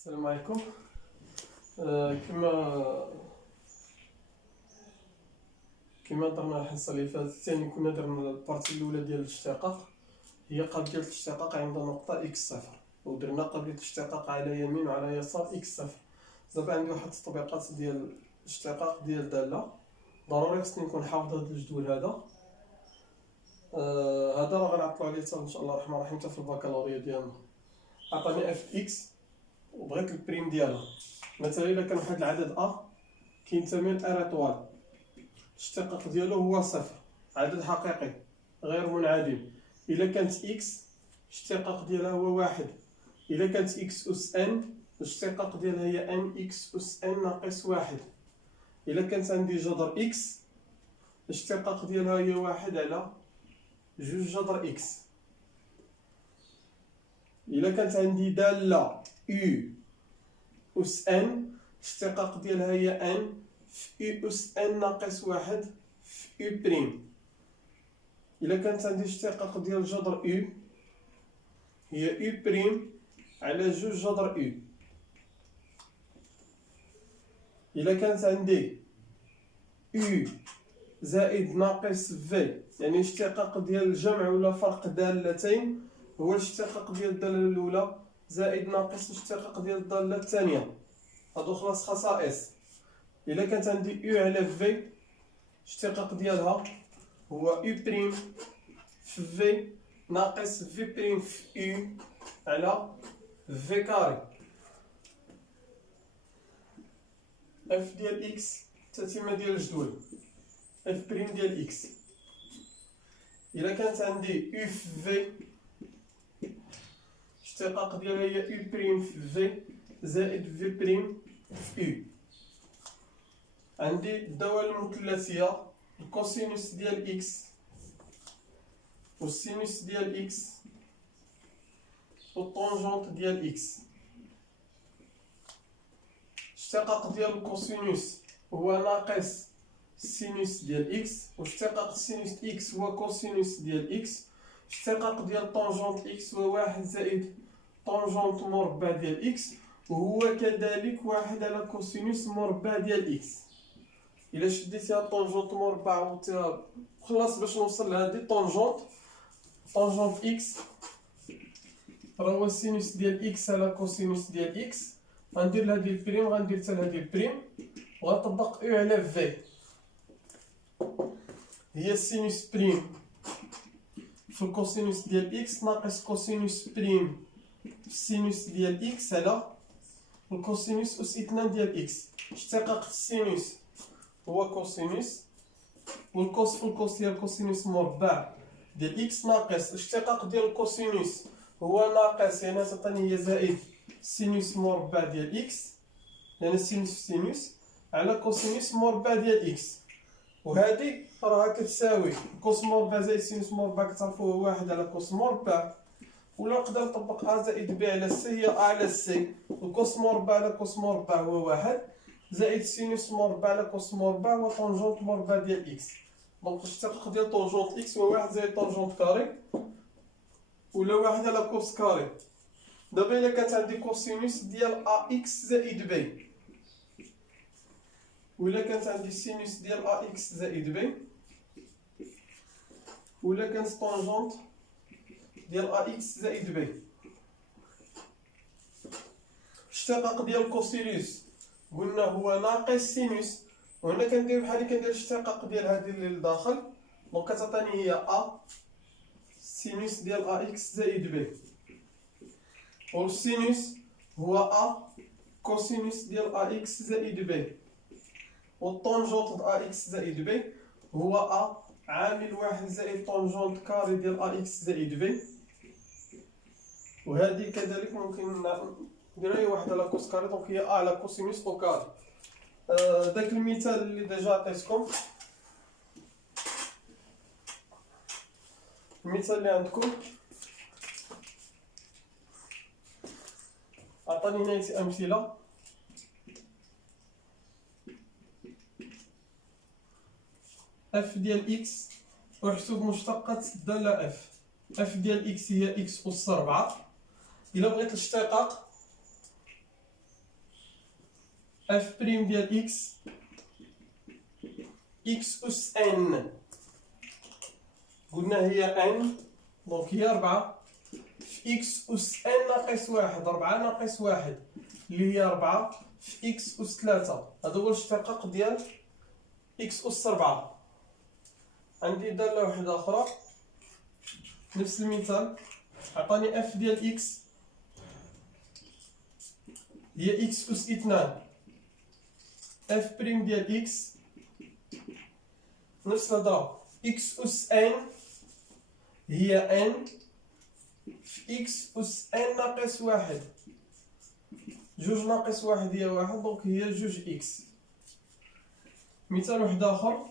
السلام عليكم. كما درنا الحصه اللي فاتت، ثاني كنا درنا البارتي الاولى ديال الاشتقاق، هي قابليه الاشتقاق عند نقطه اكس صفر، ودرنا قابليه الاشتقاق على يمين وعلى يسار اكس صفر. دابا عندي واحد التطبيقات ديال الاشتقاق ديال داله، ضروري خصني نكون حافظ هذا الجدول هذا. هذا راه غنعطلو عليه حتى ان شاء الله الرحمن الرحيم حتى في البكالوريا ديالنا. عطاني اف اكس وبغيت البريم ديالها. مثلا الا كان واحد العدد كاين ثمن ار، الاشتقاق ديالو هو صفر، عدد حقيقي غير منعدم. الا كانت اكس الاشتقاق ديالها هو واحد. الا كانت اكس اس ان الاشتقاق ديالها هي ان اكس اس ان ناقص واحد. الا كانت عندي جذر اكس الاشتقاق ديالها هي واحد على جوج جذر اكس. الا كانت عندي داله يو اس ان الاشتقاق ديالها هي ان في يو اس ان ناقص واحد في يو بريم. الا كانت عندي اشتقاق ديال جذر يو هي يو بريم على جوج جذر يو. الا كانت عندي يو زائد ناقص في، يعني اشتقاق ديال الجمع ولا فرق دالتين هو الاشتقاق ديال الداله الاولى زائد ناقص الاشتقاق ديال الداله الثانيه. هادو خلاص خصائص. الا كانت عندي يو على في الاشتقاق ديالها هو يو بريم في في ناقص في بريم في يو على في كاري. اف ديال اكس التتمه ديال الجدول اف بريم ديال اكس. الا كانت عندي يو في في الاشتقاق ديالها هي يو بريم في في زائد في بريم في يو. عندي الدوال المثلثيه، الكوسينوس ديال اكس والسينوس ديال اكس والطونجونت ديال اكس. الاشتقاق ديال الكوسينوس هو ناقص سينوس ديال اكس، واشتقاق سينوس اكس هو كوسينوس ديال اكس. اشتقاق ديال طونجونت اكس هو واحد زائد طونجونت مربع ديال اكس، وهو كذلك واحد على كوسينوس مربع ديال اكس. الا شديتيها طونجونت مربع وتها خلاص باش نوصل لهادي طونجونت اكس راه هو سينوس ديال اكس على كوسينوس ديال اكس. غندير لهادي البريم غندير حتى لهادي البريم وغنطبق او على في، هي سينوس بريم في الكوسينوس ديال اكس ناقص كوسينوس بريم في سينوس ديال اكس على الكوسينوس اس 2 ديال اكس. اشتقاق السينوس هو كوسينوس، والكوس في الكوس هي الكوسينوس مربع ديال اكس ناقص الاشتقاق ديال الكوسينوس هو ناقص، يعني تعطيني هي زائد سينوس مربع ديال اكس، يعني سينوس في سينوس على كوسينوس مربع ديال اكس. وهذه راها كتساوي كوس مربع زائد سينوس مربع كتعرفوا هو واحد على كوس مربع، ولا نقدر نطبق ا زائد بي على سي هي ا على سي، وكوس مربع على كوس مربع هو واحد زائد سينوس مربع على كوس مربع وطونجونت مربع ديال اكس. دونك الاشتقاق ديال طونجونت اكس هو واحد زائد طونجونت كاري ولا واحد على كوس كاري. دابا الا كانت عندي كوسينوس ديال ا اكس زائد بي، ولا كانت عندي سينوس ديال ا اكس زائد بي، ولا كانت طونجونت ديال ا اكس زائد بي. الاشتقاق ديال الكوسينوس قلنا هو ناقص سينوس، وهنا كندير بحال اللي كندير الاشتقاق ديال هذه اللي لداخل، دونك كتعطيني هي ا سينوس ديال ا اكس زائد بي، والسينوس هو ا كوسينوس ديال ا اكس زائد بي، والطونجونت د ا اكس زائد بي هو ا عامل واحد زائد طونجونت كاري ديال ا اكس زائد بي. وهذه كذلك ممكن ندير هي واحد على كوس كاري، دونك هي ا على كوسينوس او كاري. داك المثال اللي ديجا عطيتكم، المثال اللي عندكم عطاني هنا امثله. اف ديال اكس احسب مشتقة الدالة اف ديال اكس هي اكس اس 4. الا بغيت الاشتقاق اف بريم ديال اكس اكس اس ان، قلنا هي ان، دونك هي 4 في اكس اس ان ناقص 1، 4 ناقص 1 اللي هي 4 في اكس اس 3. هذا هو الاشتقاق ديال اكس اس 4. عندي دالة واحدة أخرى نفس المثال، عطاني اف ديال اكس هي اكس اس 2، اف بريم ديال اكس نفس الهضرة، اكس اس ان هي ان في اكس اس ان ناقص 1، جوج ناقص 1 هي 1، دونك هي جوج اكس. مثال واحد آخر،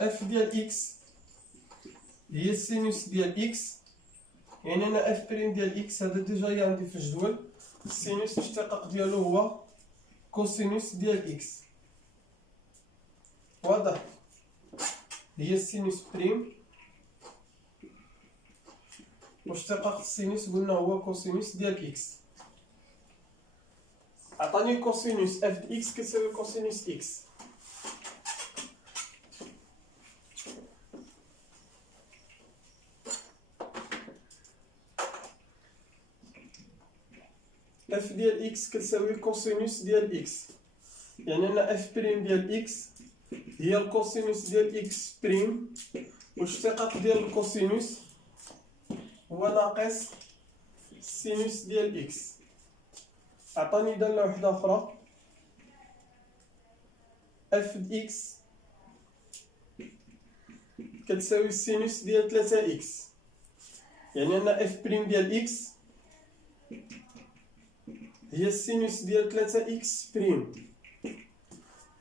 اف ديال اكس هي السينوس ديال اكس، يعني انا اف بريم ديال اكس هذا ديجا هي عندي في الجدول، السينوس الاشتقاق ديالو هو كوسينوس ديال اكس. واضح؟ هي السينوس بريم، واشتقاق السينوس قلنا هو كوسينوس ديال اكس. عطاني كوسينوس اف دي اكس كتساوي كوسينوس اكس. اف ديال اكس كتساوي كوسينوس ديال اكس، يعني انا اف بريم ديال اكس هي الكوسينوس ديال اكس بريم، والاشتقاق ديال الكوسينوس هو ناقص السينوس ديال اكس. عطاني دالة واحدة أخرى، اف دي اكس كتساوي السينوس ديال 3 اكس، يعني أنا اف بريم ديال اكس هي السينوس ديال 3 اكس بريم.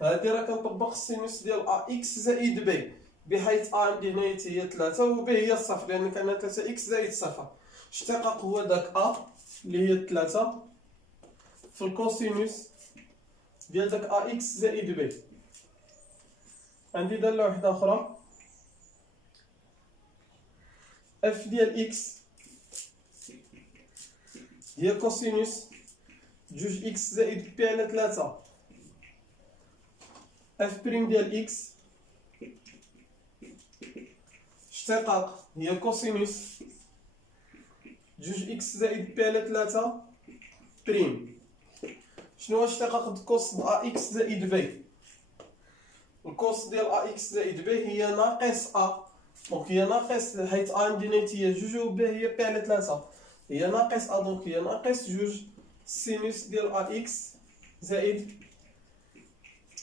هادي راه كنطبق السينوس ديال ا اكس زائد بي، بحيث ا عندي هنايا هي 3 و بي هي الصفر، لأن كان 3 اكس زائد صفر. اشتقاق هو داك ا اللي هي 3 في الكوسينوس ديال داك ا اكس زائد بي. عندي دالة واحدة أخرى، اف ديال اكس هي كوسينوس جوج اكس زائد بي على 3. اف بريم ديال اكس اشتقاق هي كوسينوس جوج اكس زائد بي على 3 بريم. شنو هو اشتقاق كوس ا اكس زائد بي؟ الكوس ديال ا اكس زائد بي هي ناقص ا، دونك هي ناقص، حيت ا عندي هي جوج و بي هي بي على 3، هي ناقص ا، دونك هي ناقص جوج سينوس ديال ا اكس زائد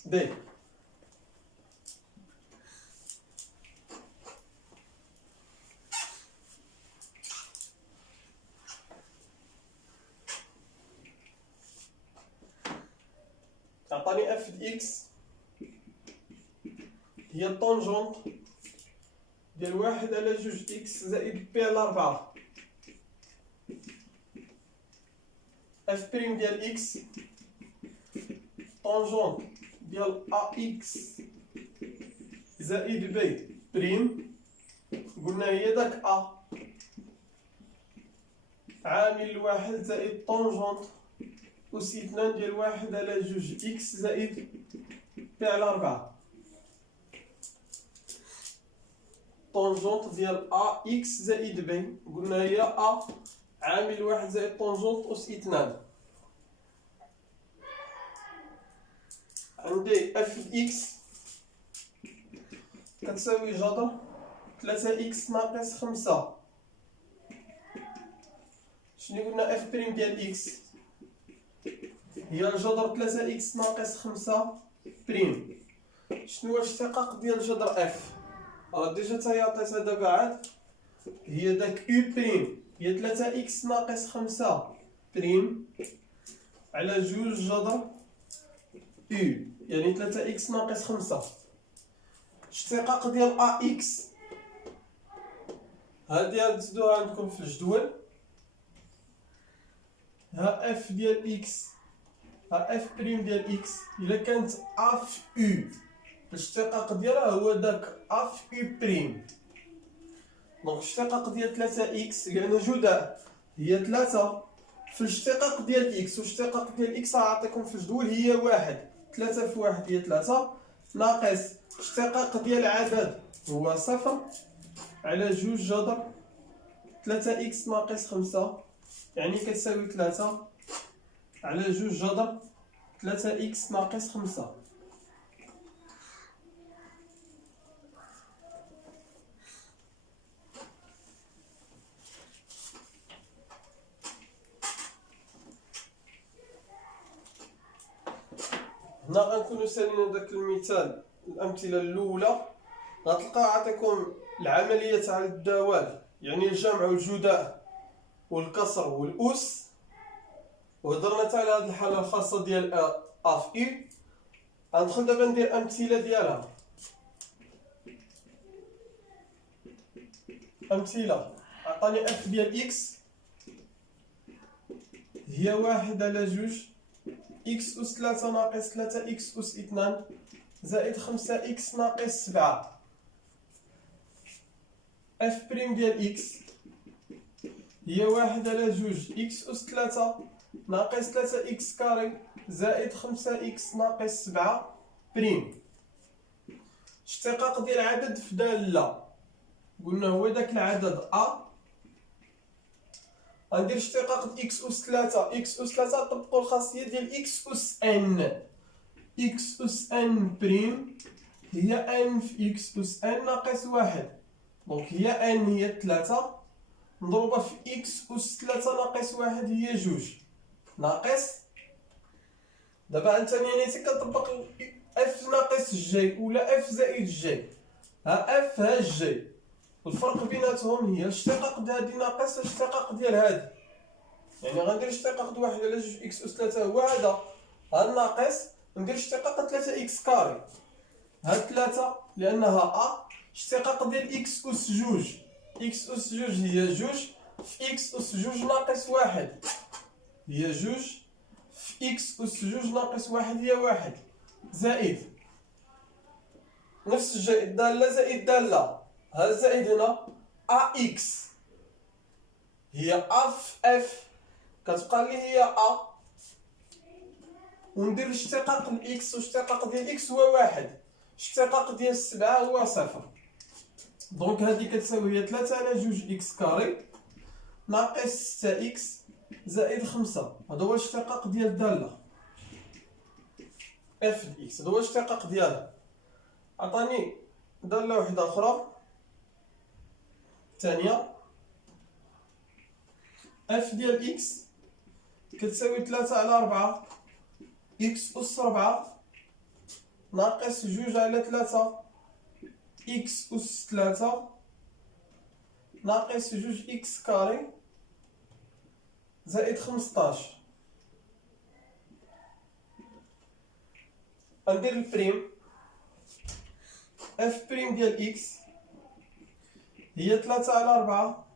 بي. عطاني اف دي اكس هي الطونجونت ديال 1 على جوج اكس زائد بي على 4. اف بريم ديال اكس طونجونت ديال ا اكس زائد بي بريم، قلنا هي داك ا عامل 1 زائد طونجونت أس 2 ديال 1 على جوج اكس زائد بي على 4. طونجونت ديال ا اكس زائد بي قلنا هي ا عامل 1 زائد طونجونت أس 2. عندي اف اكس كتساوي جذر 3 اكس ناقص 5. شنو قلنا اف بريم ديال اكس هي الجذر 3 اكس ناقص 5 بريم. شنو هو الاشتقاق ديال جذر اف؟ راه ديجا تا هي عطيتها دابا عاد، هي داك يو بريم هي 3 اكس ناقص 5 بريم على جوج جذر يو، يعني 3 اكس ناقص 5. الاشتقاق ديال ا اكس هادي غتزيدوها عندكم في الجدول، ها اف ديال اكس ها اف بريم ديال اكس الا كانت ا في يو، الاشتقاق ديالها هو داك ا في يو بريم. دونك الاشتقاق ديال 3 اكس لان جداء هي 3 في الاشتقاق ديال إكس، والاشتقاق ديال إكس غنعطيكم في الجدول هي واحد. 3 في 1 هي 3 ناقص اشتقاق ديال العدد هو 0 على 2 جذر 3 إكس ناقص 5 يعني كتساوي 3 على 2 جذر 3 إكس ناقص 5. هنا غنكونو سالينا داك المثال الأمثلة الأولى، غتلقاو عطيكم العملية تاع الدوال يعني الجمع والجداء والكسر والأس، وهضرنا حتى على هاد الحالة الخاصة ديال اف اي. غندخل دابا ندير أمثلة ديالها. أمثلة عطاني اف ديال اكس هي 1 على 2 إكس أس 3 ناقص 3 إكس أس 2 زائد 5 إكس ناقص 7. اف بريم ديال إكس هي 1 على 2 إكس أس 3 ناقص 3 إكس كاري زائد 5 إكس ناقص 7 بريم. اشتقاق ديال عدد في دالة قلنا هو داك العدد أ. غندير اشتقاق إكس أس 3. إكس أس 3 طبقوا الخاصية ديال إكس أس إن. إكس أس إن بريم هي إن في إكس أس إن ناقص 1. دونك هي إن هي 3 مضروبة في إكس أس 3 ناقص 1 هي 2 ناقص. دابا عاوتاني كنطبق اف ناقص جي ولا اف زائد جي. ها اف ها جي، الفرق بيناتهم هي الاشتقاق ديال هادي ناقص الاشتقاق ديال هادي. يعني غندير اشتقاق د 1 على 2 اكس اس 3 هو هذا، ها الناقص ندير اشتقاق 3 اكس كاري. هاد 3 لانها ا اشتقاق ديال اكس اس 2. اكس اس 2 هي 2 في اكس اس 2 ناقص 1 هي 2 في إكس أس 2 ناقص 1 هي 1 زائد نفس الشيء الدالة زائد دالة. هذا زائد هنا أ إكس هي أ في إف كتبقى لي هي أ، وندير الاشتقاق الإكس واشتقاق ديال إكس هو 1. اشتقاق ديال 7 هو 0. دونك هذه كتساوي هي 3 على 2 إكس كاري ناقص 6 إكس زائد 5. هذا هو الاشتقاق ديال الدالة اف د اكس. هذا هو الاشتقاق ديالها. عطاني دالة وحدة أخرى ثانية اف ديال اكس كتساوي 3 على 4 اكس أس 4 ناقص 2 على 3 اكس أس 3 ناقص 2 اكس كاري زائد 15. غندير البريم اف بريم ديال اكس هي 3 على 4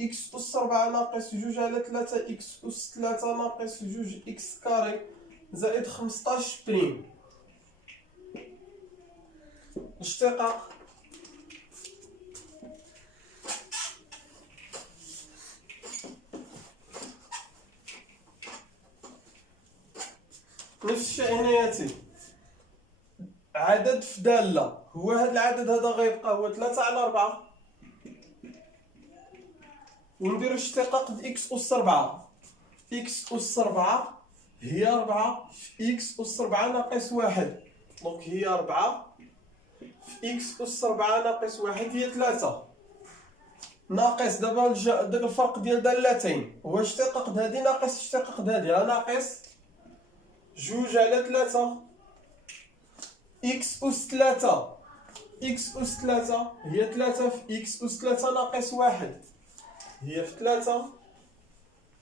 اكس أس 4 ناقص 2 على 3 اكس أس 3 ناقص 2 اكس كاري زائد 15 بريم. اشتقاق نفس الشيء هناياتي عدد في دالة هو هذا العدد هذا غيبقى هو 3 على 4 وندير اشتقاق د اكس أس 4. اكس أس 4 هي 4 في اكس أس 4 ناقص 1 دونك هي 4 في اكس أس 4 ناقص 1 هي 3 ناقص. دابا داك الفرق ديال دالتين هو اشتقاق د هادي ناقص اشتقاق د هادي، ناقص 2 على 3 إكس أس 3. إكس أس 3 هي 3 في إكس أس 3 ناقص 1 هي في 3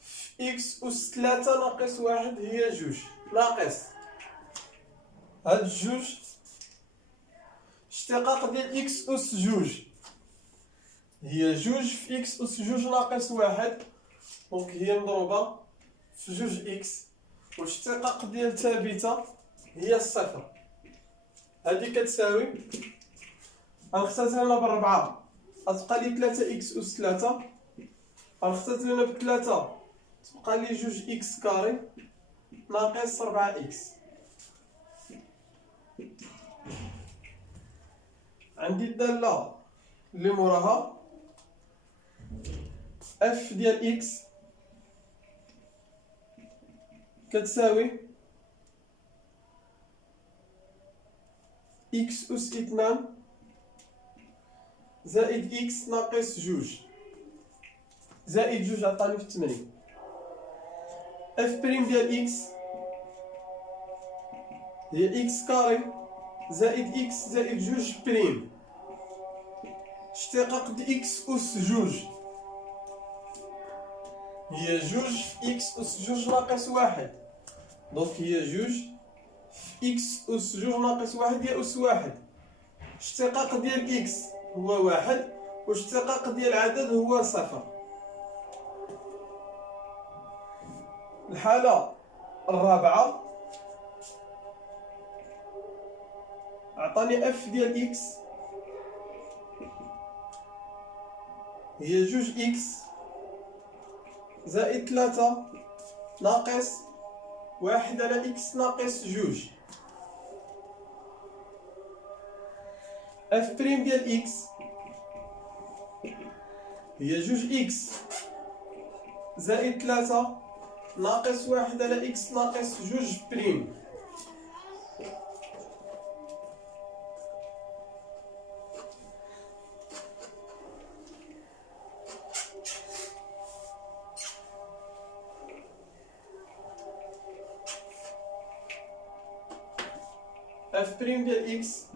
في إكس أس 3 ناقص 1 هي 2 ناقص هاد 2 اشتقاق ديال إكس أس 2 هي 2 في إكس أس 2 ناقص 1 دونك هي مضروبة في 2 إكس، والاشتقاق ديال ثابتة هي الصفر. هادي كتساوي غنختزل هنا ب4 غتبقى لي 3 إكس أس 3 غنختزل هنا ب3 تبقى لي جوج إكس كاري ناقص 4 إكس. عندي الدالة اللي موراها اف ديال إكس كتساوي إكس أس 2 زائد إكس ناقص جوج زائد جوج عطاني في التمرين. اف بريم ديال إكس هي إكس كاري زائد إكس زائد جوج بريم اشتقاق ديال إكس أس جوج هي جوج في إكس أس جوج ناقص واحد. دونك هي جوج في إكس أس جوج ناقص واحد هي أس واحد. اشتقاق ديال إكس هو واحد واشتقاق ديال العدد هو صفر. الحالة الرابعة عطاني اف ديال إكس هي جوج إكس زائد 3 ناقص واحد على إكس ناقص جوج. اف بريم ديال إكس هي جوج إكس زائد 3 ناقص واحد على إكس ناقص جوج بريم. اف بريم ديال إكس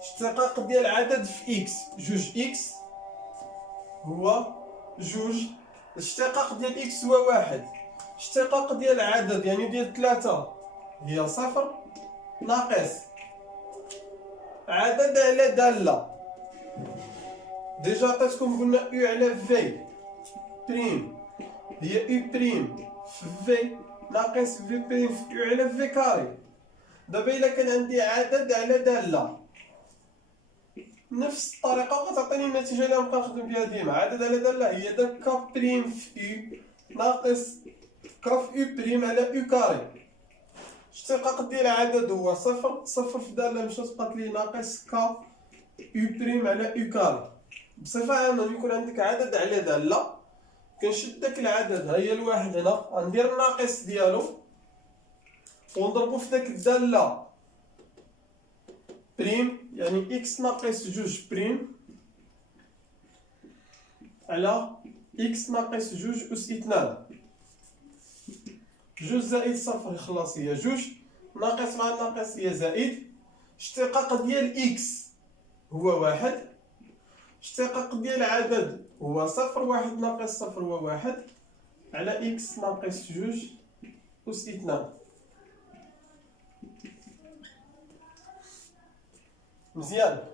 اشتقاق ديال عدد في إكس جوج إكس هو جوج. الاشتقاق ديال إكس هو واحد. اشتقاق ديال العدد يعني ديال 3 هي صفر ناقص عدد على دالة. ديجا عطيتكم قلنا أو على في بريم هي أو بريم في في ناقص في بريم في أو على في كاري. دابا إلا كان عندي عدد على دالة نفس الطريقة كتعطيني النتيجة اللي غنبقى نخدم بها ديما. عدد على دالة هي داك كا بريم في أو ناقص كا في أو بريم على أو كاري. اشتقاق ديال العدد هو صفر. صفر في دالة مشات بقات لي ناقص كا أو بريم على أو كاري. بصفة عامة ملي يكون عندك عدد على دالة كنشد داك العدد ها هي الواحد هنا غندير الناقص ديالو ونضربو في داك الدالة بريم يعني إكس ناقص جوج بريم على إكس ناقص جوج أس 2. جوج زائد صفر خلاص هي جوج ناقص مع ناقص هي زائد. اشتقاق ديال إكس هو واحد. اشتقاق ديال العدد هو صفر. واحد ناقص صفر هو واحد على إكس ناقص جوج أس 2. مزيان.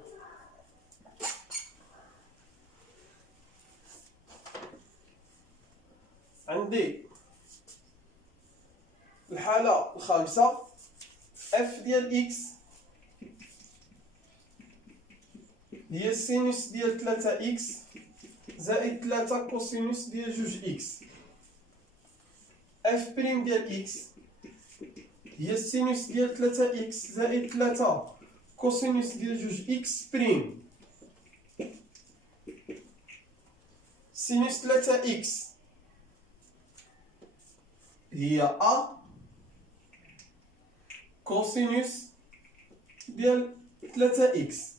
عندي الحالة الخامسة اف ديال إكس هي سينوس ديال 3 إكس زائد 3 كوسينوس ديال جوج إكس. اف بريم ديال إكس هي سينوس ديال 3 إكس زائد 3 كوسينوس ديال جوج إكس بريم. سينوس 3 إكس هي أ كوسينوس ديال 3 إكس.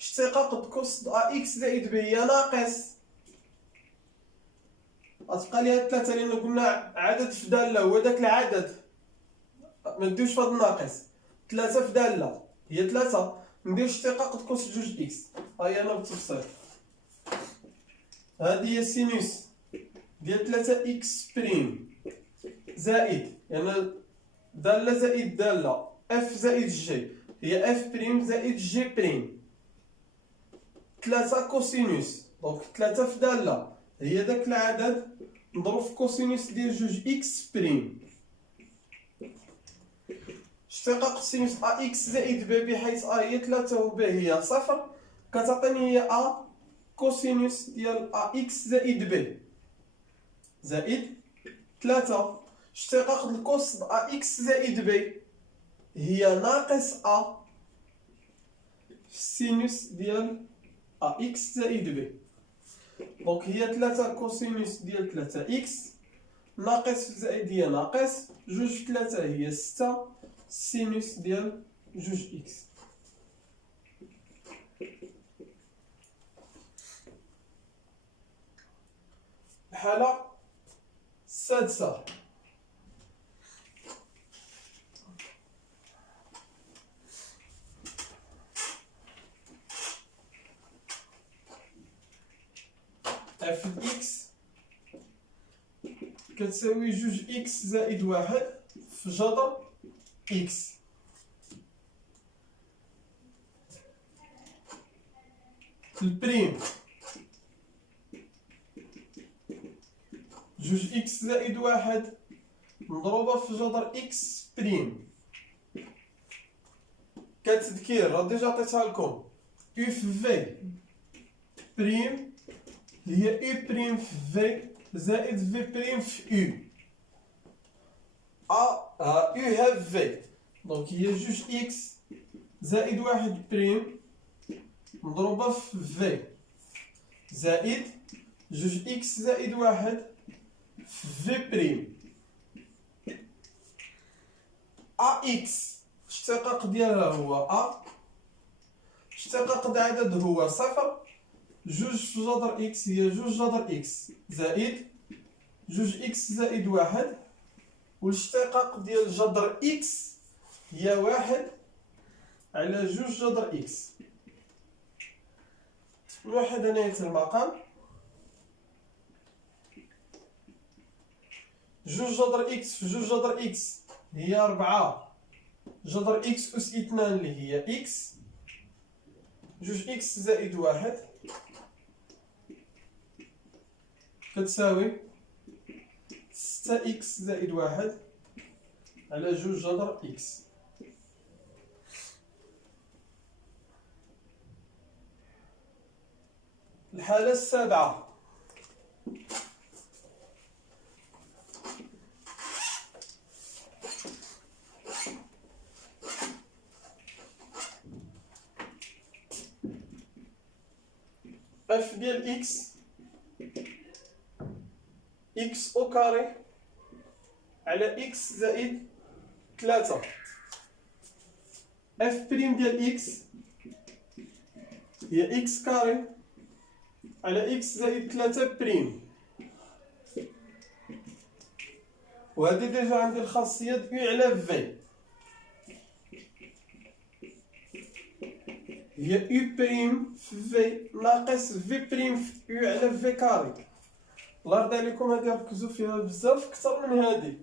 اشتقاق كوس أ إكس زائد ب هي ناقص غتبقى ليها 3 لأن قلنا عدد في دالة هو داك العدد منديروش في هاد الناقص. 3 في دالة هي 3 ندير اشتقاق كوس جوج إكس. هاهي أنا بالتفصيل. هادي هي سينوس ديال 3 إكس بريم زائد يعني دالة زائد دالة اف زائد جي هي اف بريم زائد جي بريم. 3 كوسينوس دونك 3 في دالة هي داك العدد نضرب في كوسينوس ديال جوج إكس بريم. اشتقاق سينوس أ إكس زائد ب بحيث أ هي 3 و ب هي صفر كتعطيني هي أ كوسينوس ديال أ إكس زائد ب. زائد 3. اشتقاق الكوس أ إكس زائد ب هي ناقص أ في السينوس ديال أ إكس زائد ب. دونك هي 3 كوسينوس ديال 3 إكس ناقص في زائد هي ناقص، جوج في 3 هي 6 سينوس ديال جوج إكس. الحالة السادسة، اف اكس كتساوي جوج اكس زائد واحد في جذر اكس. البريم جوج اكس زائد واحد مضروبة في جذر اكس بريم. كتذكير راه ديجا عطيتها لكم، او في في بريم هي او بريم في في زائد في بريم في او هي في. دونك هي جوج اكس زائد واحد بريم مضروبة في في زائد جوج اكس زائد واحد في بريم. ا اكس الاشتقاق ديالها هو ا، اشتقاق العدد هو صفر، جوج في جذر اكس هي جوج جذر اكس زائد جوج اكس زائد واحد، والاشتقاق ديال جذر اكس هي واحد على جوج جذر اكس. نوحد نهاية المقام، جوج جذر اكس في جوج جذر اكس هي 4 جذر اكس أس 2 اللي هي اكس، جوج اكس زائد واحد كتساوي 6 اكس زائد واحد على جوج جذر اكس. الحالة السابعة، اف ديال اكس اكس او كاري على اكس زائد 3. اف بريم ديال اكس هي اكس كاري على اكس زائد 3 بريم، وهذه ديجا عندي الخاصية او على في هي او بريم في في ناقص في بريم في او على في كاري. الله يرضي عليكم هادي ركزوا فيها بزاف كثر من هادي.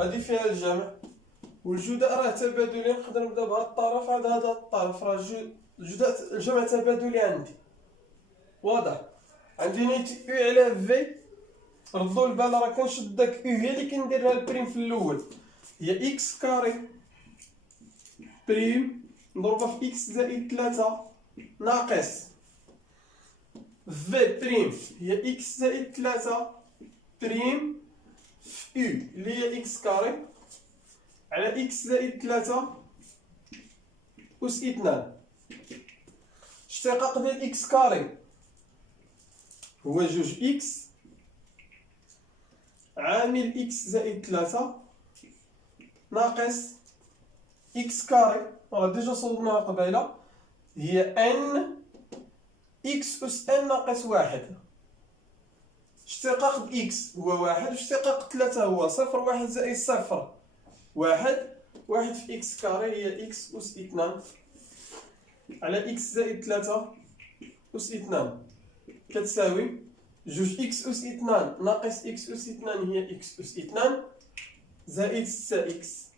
هادي فيها الجمع والجداء راه تبادلي، نقدر نبدا بهاد الطرف عاد هذا الطرف، راه الجداء الجمع تبادلي عندي واضح. عندي نيتي او على في، ردوا البال راه كنشد داك او هي اللي كنديرها البريم في الاول، هي اكس كاري بريم مضروبه في اكس زائد 3 ناقص في بريم هي اكس زائد 3 بريم في او اللي هي اكس كاري على اكس زائد 3 أس 2. اشتقاق ديال اكس كاري هو جوج اكس عامل اكس زائد 3 ناقص اكس كاري، راه ديجا صوبناها قبيله، هي ان اكس أس ان ناقص واحد. اشتقاق اكس هو واحد، اشتقاق 3 هو صفر، واحد زائد صفر واحد، واحد في اكس كاري هي اكس أس 2 على اكس زائد 3 أس 2 كتساوي جوج اكس أس 2 ناقص اكس أس 2 هي اكس أس 2 زائد 6 اكس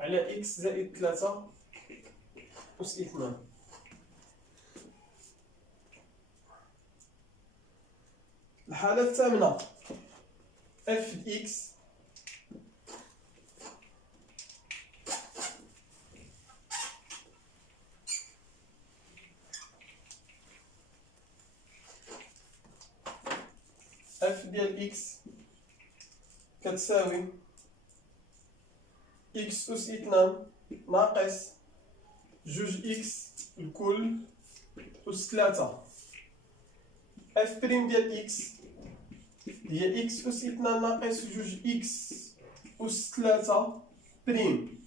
على اكس زائد 3 أس 2. الحالة الثامنة، اف اكس ديال إكس كتساوي إكس أس 2 ناقص جوج إكس الكل أس 3. اف بريم ديال إكس هي إكس أس 2 ناقص جوج إكس أس 3 بريم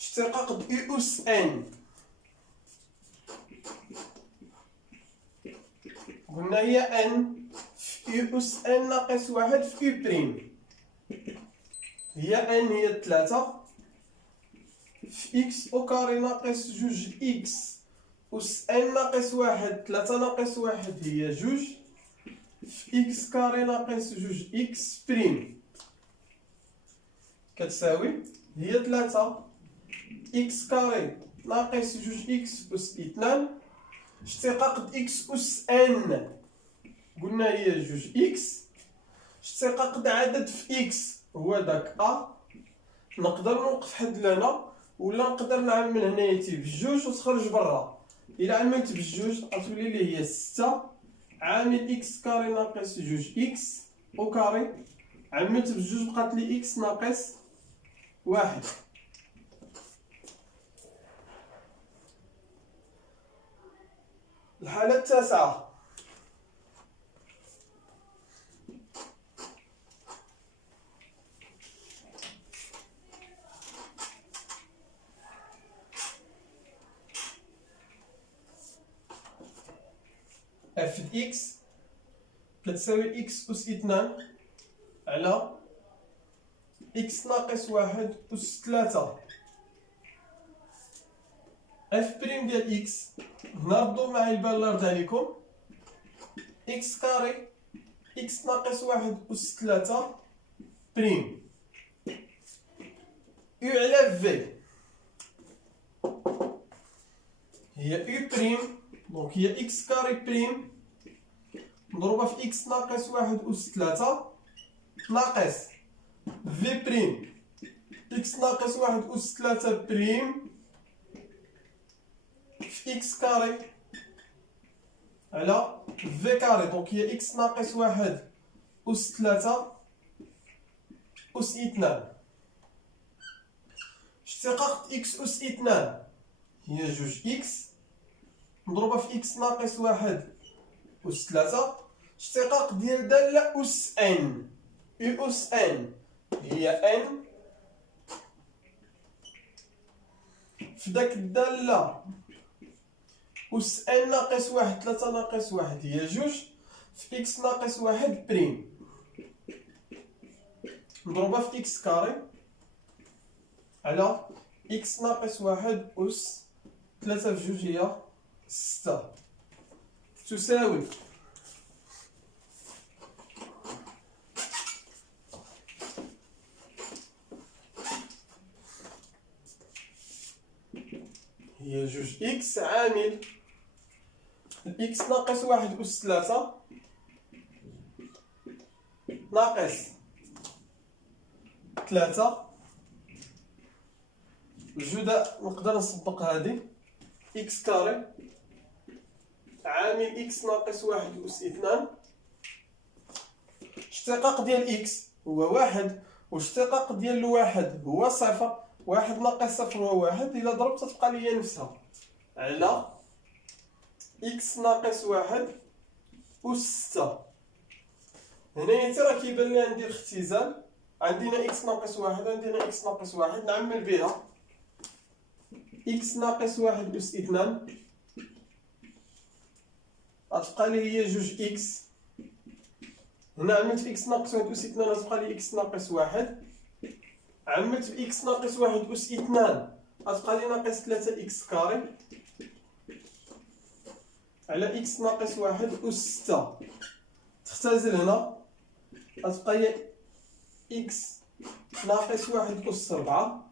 اشتقاق د يو أس إن. قلنا هي ان في يو اس ان ناقص واحد في يو بريم. هي ان هي 3 في اكس او كاري ناقص جوج اكس اس ان ناقص واحد. 3 ناقص واحد هي جوج في اكس كاري ناقص جوج اكس بريم كتساوي هي 3 اكس كاري ناقص جوج اكس اس 2 اشتقاق د اكس اس ان. قلنا هي جوج اكس اشتقاق د عدد في اكس هو داك ا. نقدر نوقف حد لهنا ولا نقدر نعمل هنايا بجوج وتخرج برا. الا عملت بجوج غتولي لي هي 6 عامل اكس كاري ناقص جوج اكس او كاري. عملت بجوج بقات لي اكس ناقص واحد. الحالة التاسعة اف د اكس كتساوي اكس أس 2 على اكس ناقص واحد أس 3. اف بريم ديال اكس هنا ردو معايا البال الله يرضي عليكم. اكس كاري اكس ناقص واحد أس 3 بريم يو على في هي يو بريم. دونك هي اكس كاري بريم مضروبة في اكس ناقص واحد أس 3 ناقص في بريم اكس ناقص واحد أس 3 بريم في اكس كاري على في كاري. دونك هي اكس ناقص واحد أس 3 أس 2. اشتقاق اكس أس 2 هي جوج اكس مضروبة في اكس ناقص واحد أس 3. اشتقاق ديال دالة أس ان يو أس ان هي ان في داك الدالة أس ان ناقص واحد. 3 ناقص واحد هي جوج في اكس ناقص واحد بريم مضروبة في اكس كاري على اكس ناقص واحد أس 3 في جوج هي 6 تساوي هي جوج اكس عامل اكس ناقص واحد أس 3 ناقص 3 جودا. نقدر نصدق هادي اكس كاري عامل اكس ناقص واحد أس 2. اشتقاق ديال اكس هو واحد واشتقاق ديال الواحد هو صفر. واحد ناقص صفر هو واحد. إلا ضربت تبقى لي نفسها على اكس ناقص واحد أس 6. هنايا حتى راه كيبان لي ندير اختزال. عندنا اكس ناقص واحد عندنا اكس ناقص واحد نعمل بها اكس ناقص واحد أس 2 غتبقى لي هي جوج اكس. هنا عملت في اكس ناقص واحد أس 2 غتبقى لي اكس ناقص واحد. عملت في اكس ناقص واحد أس 2 غتبقى لي ناقص 3 اكس كاري على اكس ناقص واحد أس 6. تختزل هنا غتبقى هي اكس ناقص واحد أس 4.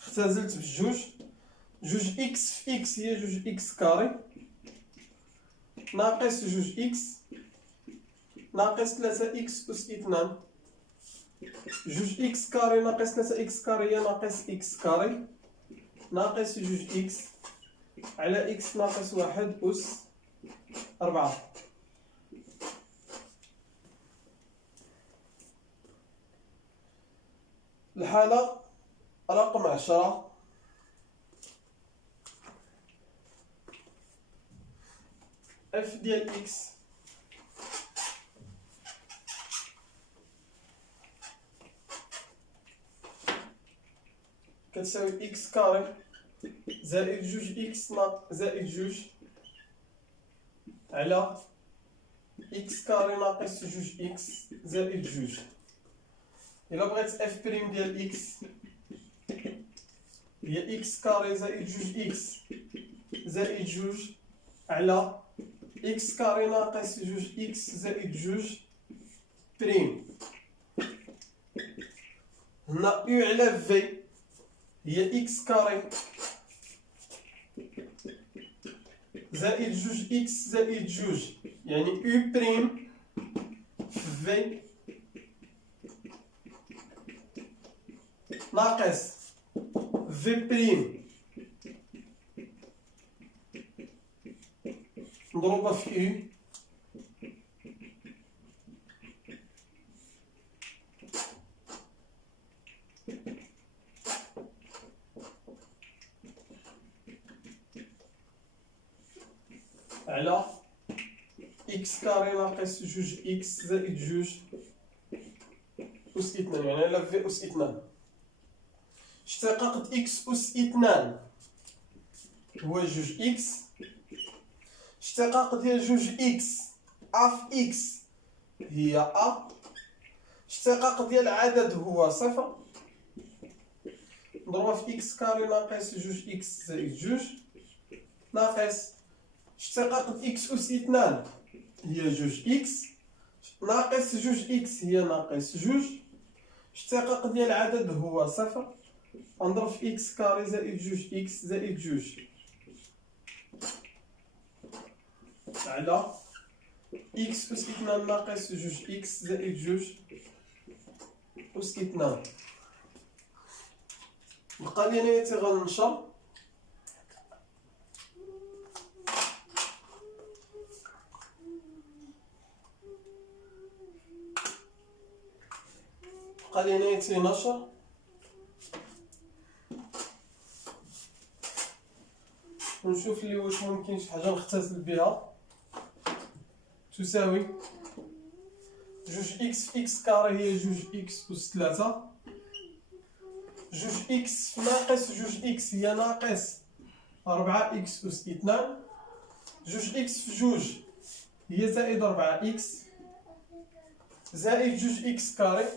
اختزلت بجوج. جوج اكس في اكس هي جوج اكس كاري ناقص جوج اكس ناقص 3 اكس أس 2. جوج اكس كاري ناقص 3 اكس كاري هي ناقص اكس كاري ناقص جوج اكس على اكس ناقص واحد أس 4. الحالة رقم 10 اف ديال اكس كتساوي اكس كاري زائد جوج اكس زائد جوج على اكس كاري ناقص جوج اكس زائد جوج. إلا بغيت اف بريم ديال اكس هي اكس كاري زائد جوج اكس زائد جوج على اكس كاري ناقص جوج اكس زائد جوج بريم. هنا او على في هي اكس كاري زائد جوج اكس زائد جوج، يعني او بريم في ناقص في بريم مضروبة في او على اكس كاري ناقص جوج اكس زائد جوج أس اثنان، يعني على في أس اثنان. اشتقاق اكس أس اثنان هو جوج اكس، اشتقاق ديال جوج اكس اف اكس هي ا، اشتقاق ديال العدد هو صفر، نضربها في اكس كاري ناقص جوج اكس زائد جوج ناقص اشتقاق اكس أس اثنان هي جوج اكس ناقص جوج اكس هي ناقص جوج، اشتقاق ديال العدد هو صفر، نضرب في اكس كاري زائد جوج اكس زائد جوج على اكس أس اثنان ناقص جوج اكس زائد جوج أس اثنان. بقى لي نيتي غننشر بقى لي نيتي نشر ونشوف لي واش ممكن شي حاجة نختزل بها. تساوي جوج اكس في اكس كاري هي جوج اكس أس ثلاثة، جوج اكس في ناقص جوج اكس هي ناقص ربعة اكس أس اثنان، جوج اكس في جوج هي زائد ربعة اكس زائد جوج اكس كاري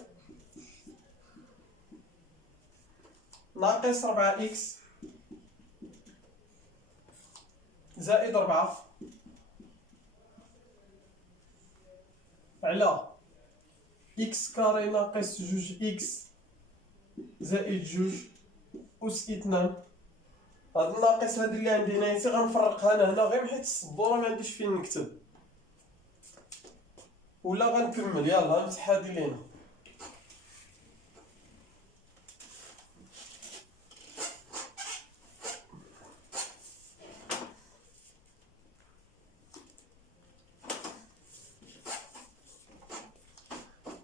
ناقص ربعة اكس زائد ربعة على اكس كاري ناقص جوج اكس زائد جوج أس اثنان. هاد الناقص هادي اللي عندي نايتي غنفرقها لهنا غير حيت السبورة معنديش فين نكتب، ولا غنكمل. يلا نمسح هادي لينا.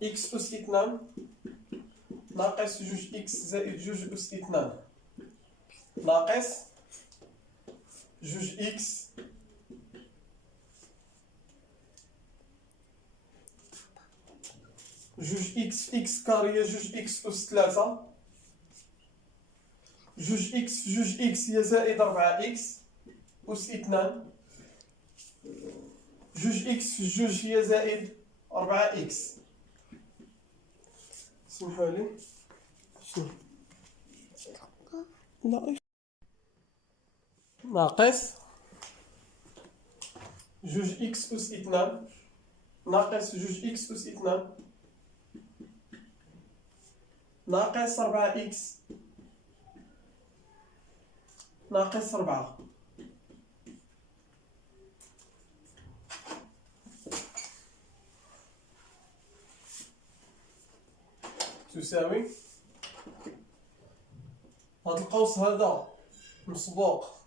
اكس أس اثنان ناقص جوج اكس زائد جوج أس اثنان ناقص جوج اكس جوج اكس في اكس كاري هي جوج اكس أس ثلاثة، جوج اكس في جوج اكس هي زائد ربعة اكس أس اثنان، جوج اكس في جوج هي زائد ربعة اكس. سمحولي شنو ناقص جوج اكس أس اثنان ناقص جوج اكس أس اثنان ناقص ربعة اكس ناقص ربعة. تساوي هاد القوس هذا مسبوق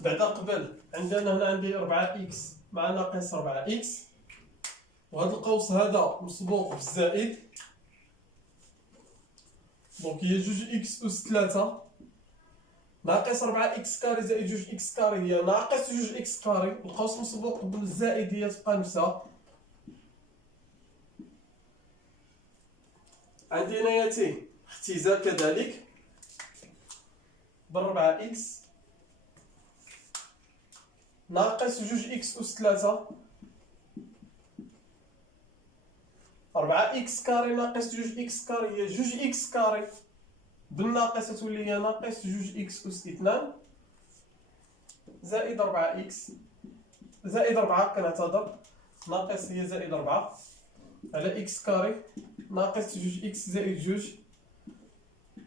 بعدا قبل عندنا هنا عندي 4 اكس مع ناقص 4 اكس، وهاد القوس هذا مسبوق بالزائد دونك هي جوج إكس أس 3 ناقص 4 إكس كاري زائد جوج إكس كاري هي ناقص جوج إكس كاري، القوس مسبوق بالزائد هي تبقى نفسها. عندي هنايا تي اختزال كذلك ب4 إكس ناقص جوج إكس أس 3 4 إكس كاري ناقص جوج إكس كاري هي جوج إكس كاري بالناقص تولي هي ناقص جوج إكس أس 2 زائد 4 إكس زائد 4 كنعتذر ناقص هي زائد 4 على إكس كاري ناقص جوج إكس زائد جوج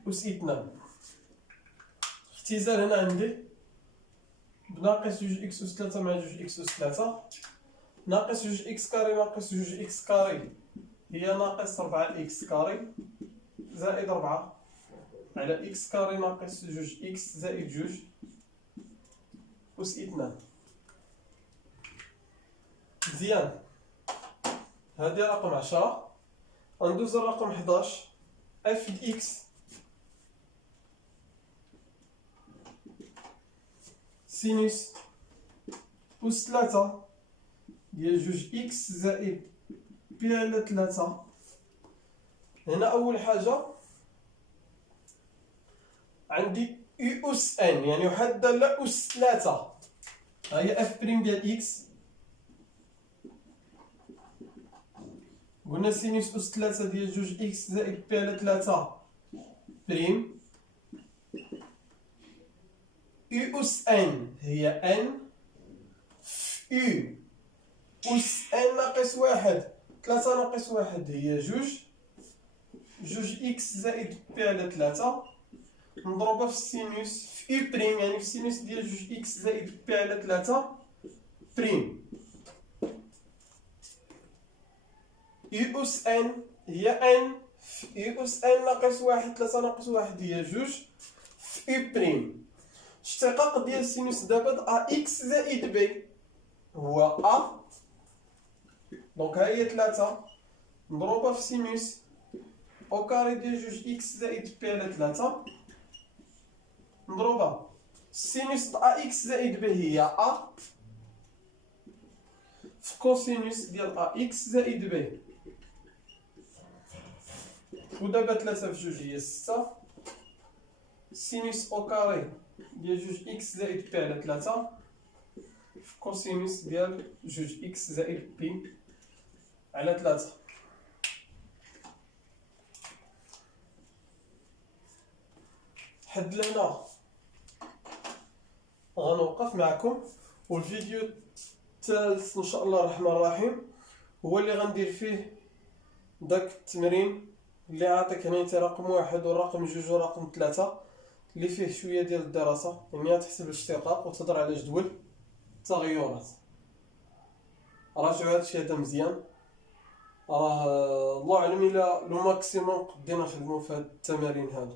أس 2. اختزال هنا عندي بناقص جوج إكس أس 3 مع جوج إكس أس 3 ناقص جوج إكس كاري ناقص جوج إكس كاري هي ناقص 4 إكس كاري زائد 4 على إكس كاري ناقص جوج إكس زائد جوج أس 2. مزيان، هادي رقم 10. غندوز الرقم 11 اف د إكس سينوس أس 3 ديال جوج إكس زائد بي على 3. هنا أول حاجة عندي يو أس إن يعني واحد دالة أس 3 ها هي اف بريم ديال إكس. قلنا سينوس أس 3 ديال جوج إكس زائد بي على 3 بريم. يو أس إن هي إن في يو أس إن ناقص واحد 3 ناقص واحد هي جوج إكس زائد بي على 3 نضربها في السينوس في يو بريم يعني في السينوس ديال جوج إكس زائد بي على 3 بريم. يو أس إن هي إن في يو أس إن ناقص واحد 3 ناقص واحد هي جوج في يو بريم. اشتقاق ديال السينوس دابا أ إكس زائد بي هو أ دونك ها هي 3 نضربها في سينوس أو كاري ديال جوج إكس زائد بي على 3 نضربها سينوس أ إكس زائد بي هي أ في كوسينوس ديال أ إكس زائد بي. ودابا 3 في جوج هي 6 سينوس أو كاري ديال جوج إكس زائد بي على 3 في كوسينوس ديال جوج إكس زائد بي على 3. حد لهنا غنوقف معكم، والفيديو الثالث ان شاء الله الرحمن الرحيم هو اللي غندير فيه داك التمرين اللي عاطيك هنا رقم 1 ورقم 2 ورقم 3 اللي فيه شويه ديال الدراسه، يعني تحسب الاشتقاق وتهضر على جدول التغيرات. راجعوا هادشي هذا مزيان، راه الله اعلم الا لو ماكسيموم قدينا نخدمو في هاد التمارين هادو.